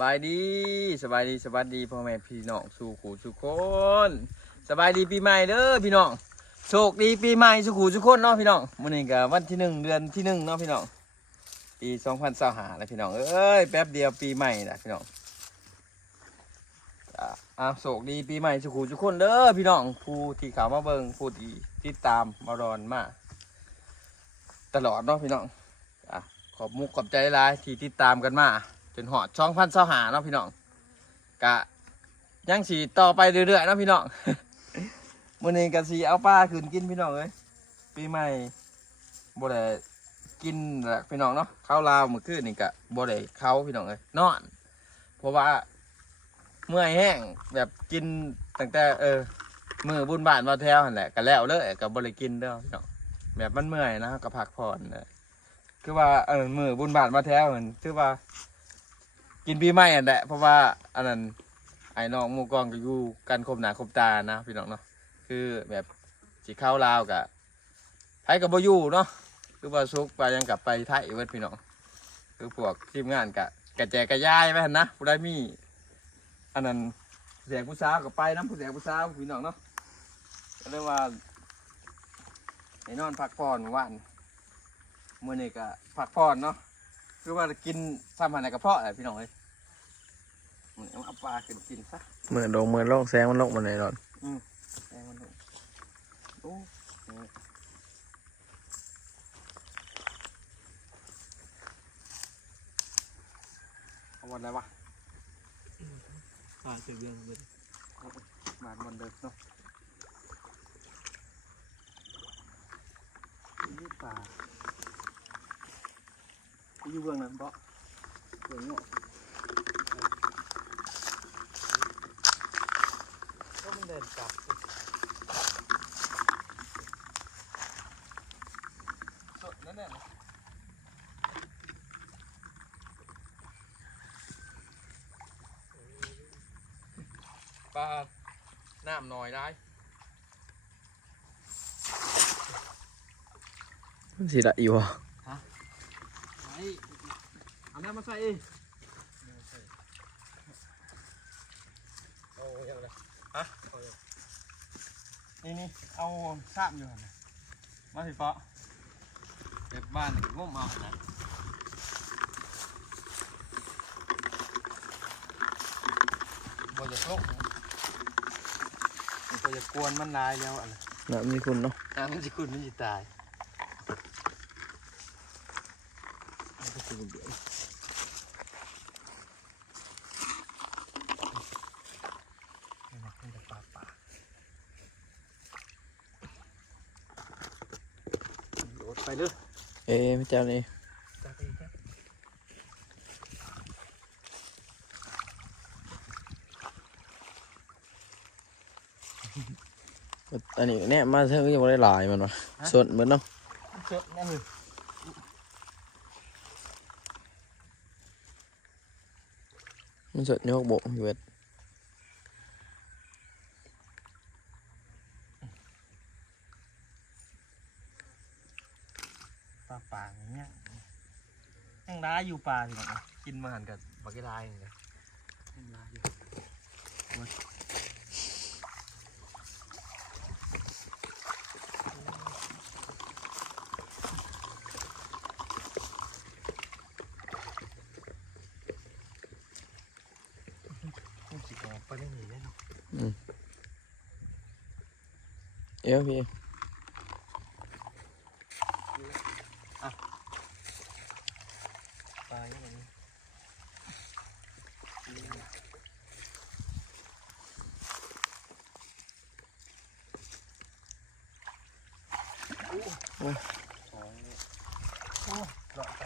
บายดีสบายดีสบายดีพ่อแม่พี่น้องสู่ขู่สุกคนสบายดีปีใหม่เด้อพี่น้องโชคดีปีใหม่สู่ขู่สุกคนเนาะพี่น้องมื้อนี้ก็วันที่หนึ่งเดือนที่หนึ่งเนาะพี่น้องปีสองพันสหาแล้วพี่น้องเอ้ยแป๊บเดียวปีใหม่ละพี่น้องอะอะโชคดีปีใหม่สู่ขู่สุกคนเด้อพี่น้องผู้ที่ข้ามาเบิงผู้ที่ติดตามมารอนมาตลอดเนาะพี่น้องอะขอบมุกขอบใจหลายที่ติดตามกันมา จนหอดช่องพันเสาหาเนาะพี่น้องกะยังสีต่อไปเรื่อยๆเนาะพี่น้องมื้อนี้กะสีเอาปลาขึ้นกินพี่น้องเอ้ยปีใหม่บ่ได้กินแหละพี่น้องเนาะข้าวลาวมื้อคืนนี่กะบ่ได้เข้าพี่น้องเอ้ยนอน เพราะว่าเมื่อยแห้งแบบกินตั้งแต่เออมือบุญบานมาแถวหั่นแหละก็แล้วเลยก็บ่ได้กินเด้อพี่น้องแบบมันเมื่อยนะก็พักผ่อนคือว่าเออมือบุญบานมาแถวเหมือนคือว่า กินปีใหม่อันแหละเพราะว่าอันนั้นไอ้น้องหมูกองก็อยู่กันคมหนาคมตานะพี่น้องเนาะคือแบบสิเข้าลาวกะไผกับบ่อยู่เนาะคือว่าซุกไปยังกลับไปไทยเวิร์ดพี่น้องคือพวกทีมงานกะกระแจกระยายไปหั่นนะผู้ได้มี อันนั้นแสงผู้สาวกับไปน้ำผู้แสงผู้สาวพี่น้องเนาะก็เรียกว่าไอ้นอนพักผ่อนวานมื่อนี้ก็พักผ่อนเนาะ คือว่ากินซ้ำหันในกระเพาะแหละพี่น้องเอ้ยมันเอาปลากินกินซะเหมือนลงเหมือนลงแสงมันลงมาในรถแองมันดูโอ้นี่เอาวันอะไรวะผ่านเรื่องเลยมาวันเดิมเนาะนี่ปลา อยู่เบื้องนั้นเปาะเบื้องเนาะก็มันเดินกลับสดนั่นแหละปลาน้ำหน่อยได้มันสิละอยู่อะไอ้ เอาน้ำมาใส่เองเอาอย่างไรฮะนี่นี่เอาซาบอยู่หั่นน่ะมาสิเปาะเก็บบ้านงมเอานะบ่จะลกมันก็จะกวนมันลายแล้วอะไรน่ะมีคุณเนาะน้ำมันจะคุณมันจะตาย มันก็คือเดือดนี่นะมันจะปลาปลาโดดไปเลยเอ๊ะไม่เจ้านี่จับไปจับอันนี้เนี่ยมาเท่าก็ยังไม่ได้หลายมันวะส่วนเหมือนเนาะเจ็บแน่เลย มันส่วนโยกโบกอยู่เวทปลาปลาอย่างเงี้ยยังร้ายอยู่ปลาอยู่นะกินมาหันกับบักกี้ลายอย่างเงี้ยยังร้ายอยู่คงสิออกไปได้หนีได้เนาะ เอ้วพี่ปลาอย่างนี้ยสองนี่โอ้เลาะไป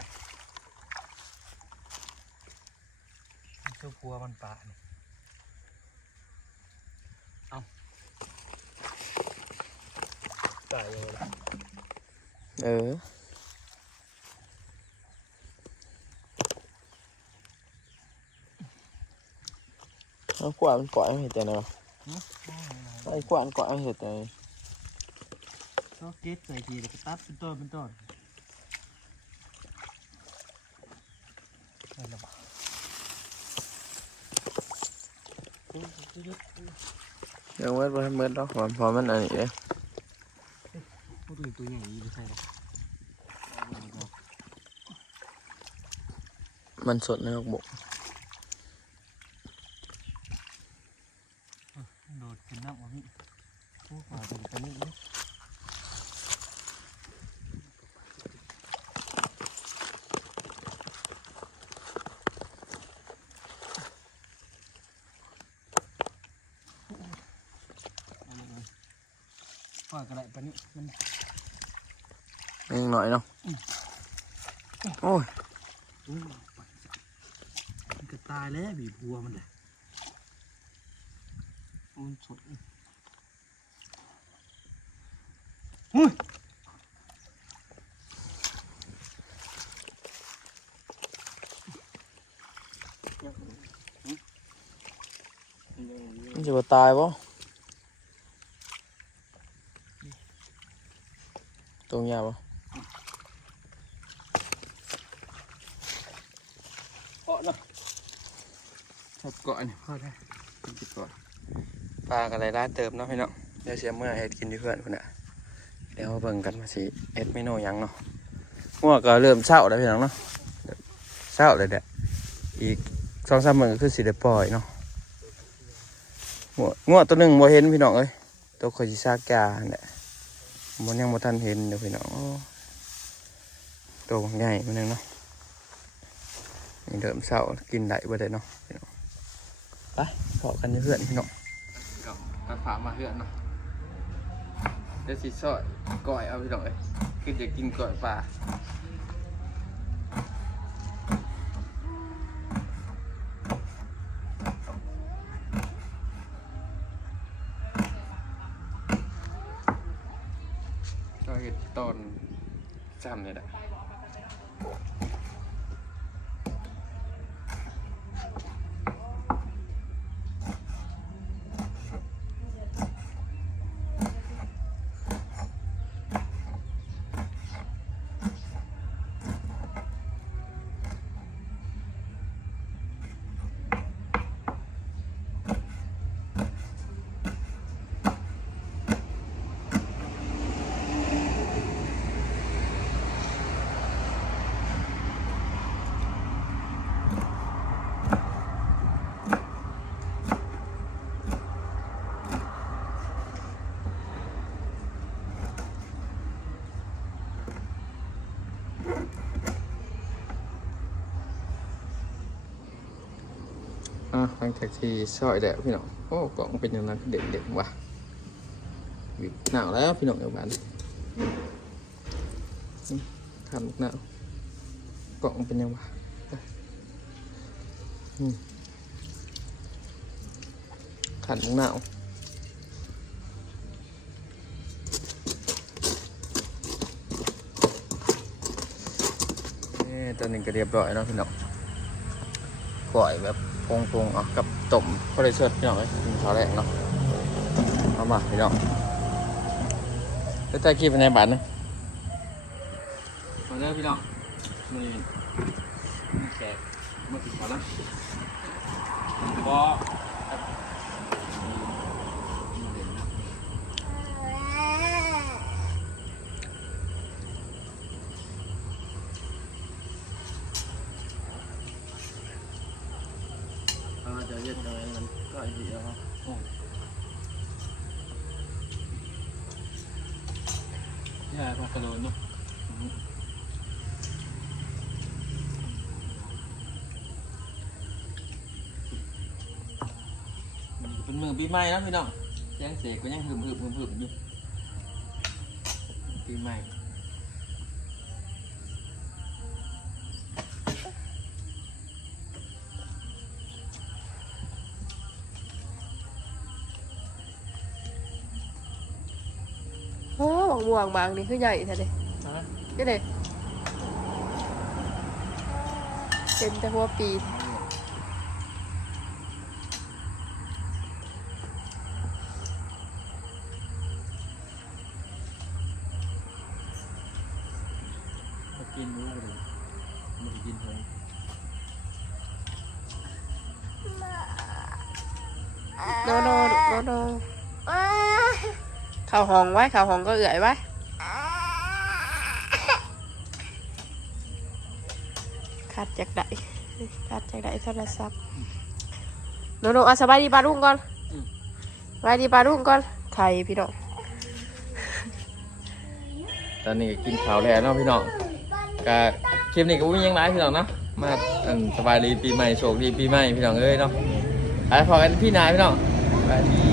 เจ้ากลัวมันปลาเนี่ยเอา ตายเลยเออเอากวาดมันกวาดไม่เห็นแต่เนาะไอ้กวาดมันกวาดไม่เห็นแต่ก็เก็ตใส่ทีเดี๋ยวตัดเป็นต้นเป็นต้นนั่นแหละยังเมื่อวันเมื่อดอกมันพอมันอันนี้เลย ตัวใหญ่ไม่ใช่หรอกมันสดในกบกโดดขึ้นน้ำวะพี่พวกมาถึงกันนี่เลยปล่อยกระไรปะนี่มัน ยังหน่อยเนาะโอ้ยอู้มันก็ตายแล้วบีบหัวมันเลยมันสดอุ้ยมันจะมาตายปะตรงยาวปะ เพาะเนาะ ช อบเกาะนี่พอได้จิบก่อนปลากันไรได้เติมเนาะพี่เนาะเดี๋ยวเสียเมื่อเฮ็ดกินที่เพื่อนคนน่ะเดี๋ยวเบิ่งกันมาสิเฮ็ดเมนูหยังเนาะงัวก็เริ่มเศร้าแล้วพี่น้องเนาะเศร้าเลยเด้ออีกสองสามมื้อก็คือสิได้ปล่อยเนาะงัวงัวตัวหนึ่งบ่เห็นพี่น้องเอ้ยตัวข่อยสิซากยานั่นแหละบ่ยังบ่ทันเห็นเด้อพี่น้องตัวใหญ่มันนึงเนาะนี่เริ่มเศร้ากินได้บ่ได้เนาะพี่น้อง ไปพอกันเพื่อนพี่น้องก็ตัดฝามาเพื่อนเนาะเดี๋ยวสิซอยก้อยเอาพี่น้องเอ้ยคือจะกินก้อยปลาก็เห็ดตอนจำเลยแหละ อะหลังจากที่ซอยแล้วพี่น้องโอ้กล่องเป็นอย่างนั้นเด็กๆว่ะวหนาวแล้วพี่น้องเดี๋ยวบ้านทำหนาวกล่องเป็นยังวะอืมขันหนาวนี่ตอนนี้ก็เรียบร้อยแล้วพี่น้องก่อยแบบ ปรุงๆเอะกับต้มพอได้เชิดพี่น้องเลยกินข้าวแรกเนาะเอามาพี่น้องแล้วแต่กี้เป็นในบ้านนะมาเริ่มพี่น้องนี่แขกมาติดมาแล้วพอะ เย็นทำไมมันก็ดีแล้วครับนี่ผักระโดดเนาะเป็นมือปีใหม่นะพี่น้องยังเสกก็ยังหึมหึมหึมหึมอยู่ปีใหม่ โอ้บางม่วงบางนี่คือใหญ่แท้เลยก็เลยเป็นแต่หัวปีมากินรู้เลยมันกินเลยโนโนลูกโนโน เข่าห้องไว้เข่าห้องก็เอื่อยไว้ขาดจากไหนขาดจากไหนโทรศัพท์โนโนเอาสบายดีปลารุ่งก่อนสบายดีปลารุ่งก่อนไข่พี่น้องตอนนี้ก็กินข้าวแล้วเนาะพี่น้องก็คลิปนี้ก็วิ่งยังไงพี่น้องเนาะมาอันสบายดีปีใหม่โชคดีปีใหม่พี่น้องเอ้ยเนาะไปพอกันพี่นายพี่น้องสบายดี